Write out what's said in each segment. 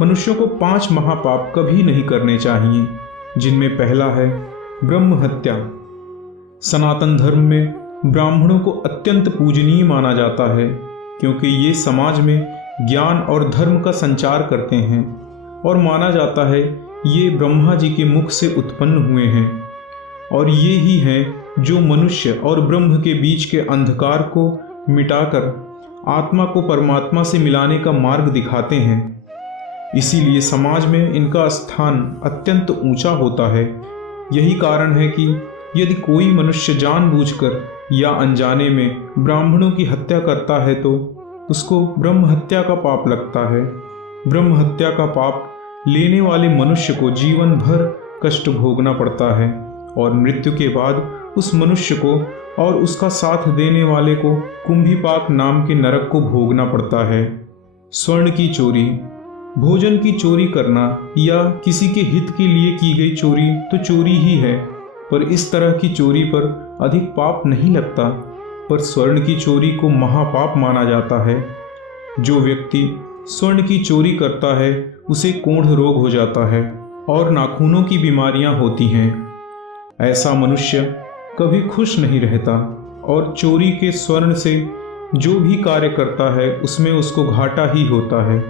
मनुष्यों को 5 महापाप कभी नहीं करने चाहिए, जिनमें पहला है ब्रह्म हत्या। सनातन धर्म में ब्राह्मणों को अत्यंत पूजनीय माना जाता है, क्योंकि ये समाज में ज्ञान और धर्म का संचार करते हैं और माना जाता है ये ब्रह्मा जी के मुख से उत्पन्न हुए हैं और ये ही हैं जो मनुष्य और ब्रह्म के बीच के अंधकार को मिटाकर आत्मा को परमात्मा से मिलाने का मार्ग दिखाते हैं। इसीलिए समाज में इनका स्थान अत्यंत ऊंचा होता है। यही कारण है कि यदि कोई मनुष्य जानबूझकर या अनजाने में ब्राह्मणों की हत्या करता है तो उसको ब्रह्म हत्या का पाप लगता है। ब्रह्म हत्या का पाप लेने वाले मनुष्य को जीवन भर कष्ट भोगना पड़ता है और मृत्यु के बाद उस मनुष्य को और उसका साथ देने वाले को कुंभीपाक नाम के नरक को भोगना पड़ता है। स्वर्ण की चोरी, भोजन की चोरी करना या किसी के हित के लिए की गई चोरी तो चोरी ही है, पर इस तरह की चोरी पर अधिक पाप नहीं लगता। पर स्वर्ण की चोरी को महापाप माना जाता है। जो व्यक्ति स्वर्ण की चोरी करता है उसे कोढ़ रोग हो जाता है और नाखूनों की बीमारियां होती हैं। ऐसा मनुष्य कभी खुश नहीं रहता और चोरी के स्वर्ण से जो भी कार्य करता है उसमें उसको घाटा ही होता है।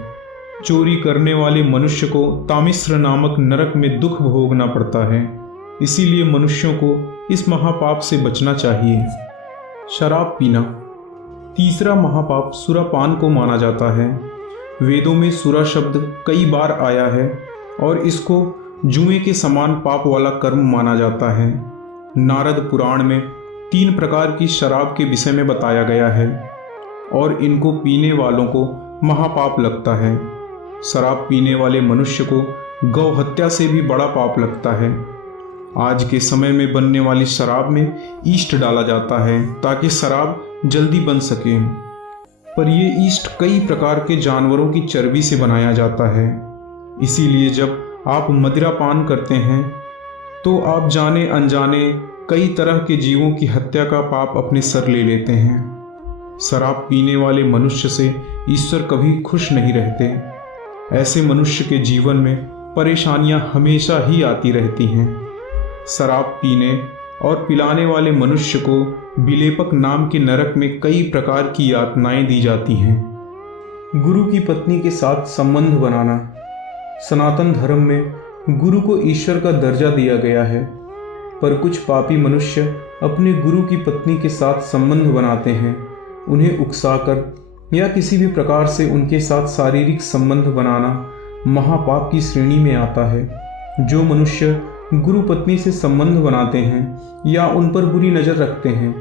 चोरी करने वाले मनुष्य को तामिश्र नामक नरक में दुख भोगना पड़ता है। इसीलिए मनुष्यों को इस महापाप से बचना चाहिए। शराब पीना, तीसरा महापाप सुरापान को माना जाता है। वेदों में सुरा शब्द कई बार आया है और इसको जुए के समान पाप वाला कर्म माना जाता है। नारद पुराण में 3 प्रकार की शराब के विषय में बताया गया है और इनको पीने वालों को महापाप लगता है। शराब पीने वाले मनुष्य को गौ हत्या से भी बड़ा पाप लगता है। आज के समय में बनने वाली शराब में ईस्ट डाला जाता है ताकि शराब जल्दी बन सके, पर यह ईस्ट कई प्रकार के जानवरों की चर्बी से बनाया जाता है। इसीलिए जब आप मदिरा पान करते हैं तो आप जाने अनजाने कई तरह के जीवों की हत्या का पाप अपने सर ले लेते हैं। शराब पीने वाले मनुष्य से ईश्वर कभी खुश नहीं रहते। ऐसे मनुष्य के जीवन में परेशानियां हमेशा ही आती रहती हैं। शराब पीने और पिलाने वाले मनुष्य को विलेपक नाम के नरक में कई प्रकार की यातनाएं दी जाती हैं। गुरु की पत्नी के साथ संबंध बनाना, सनातन धर्म में गुरु को ईश्वर का दर्जा दिया गया है, पर कुछ पापी मनुष्य अपने गुरु की पत्नी के साथ संबंध बनाते हैं। उन्हें उकसाकर या किसी भी प्रकार से उनके साथ शारीरिक संबंध बनाना महापाप की श्रेणी में आता है। जो मनुष्य गुरु पत्नी से संबंध बनाते हैं या उन पर बुरी नज़र रखते हैं,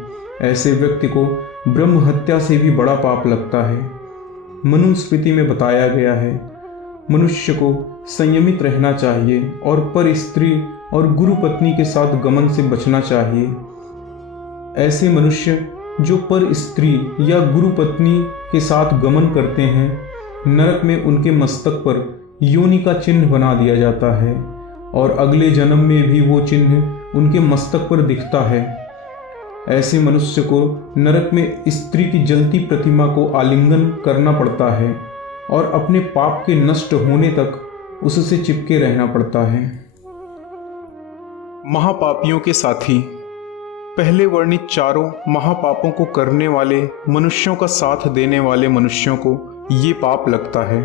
ऐसे व्यक्ति को ब्रह्म हत्या से भी बड़ा पाप लगता है। मनुस्मृति में बताया गया है मनुष्य को संयमित रहना चाहिए और पर स्त्री और गुरु पत्नी के साथ गमन से बचना चाहिए। ऐसे मनुष्य जो पर स्त्री या गुरु पत्नी के साथ गमन करते हैं, नरक में उनके मस्तक पर योनि का चिन्ह बना दिया जाता है और अगले जन्म में भी वो चिन्ह उनके मस्तक पर दिखता है। ऐसे मनुष्य को नरक में स्त्री की जलती प्रतिमा को आलिंगन करना पड़ता है और अपने पाप के नष्ट होने तक उससे चिपके रहना पड़ता है। महापापियों के साथी, पहले वर्णित चारों महापापों को करने वाले मनुष्यों का साथ देने वाले मनुष्यों को ये पाप लगता है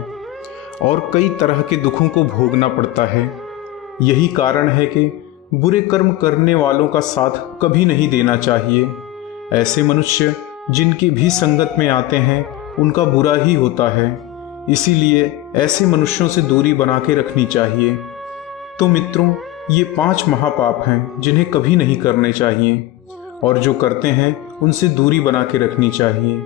और कई तरह के दुखों को भोगना पड़ता है। यही कारण है कि बुरे कर्म करने वालों का साथ कभी नहीं देना चाहिए। ऐसे मनुष्य जिनकी भी संगत में आते हैं उनका बुरा ही होता है। इसीलिए ऐसे मनुष्यों से दूरी बना के रखनी चाहिए। तो मित्रों, ये 5 महापाप हैं जिन्हें कभी नहीं करने चाहिए और जो करते हैं उनसे दूरी बना के रखनी चाहिए।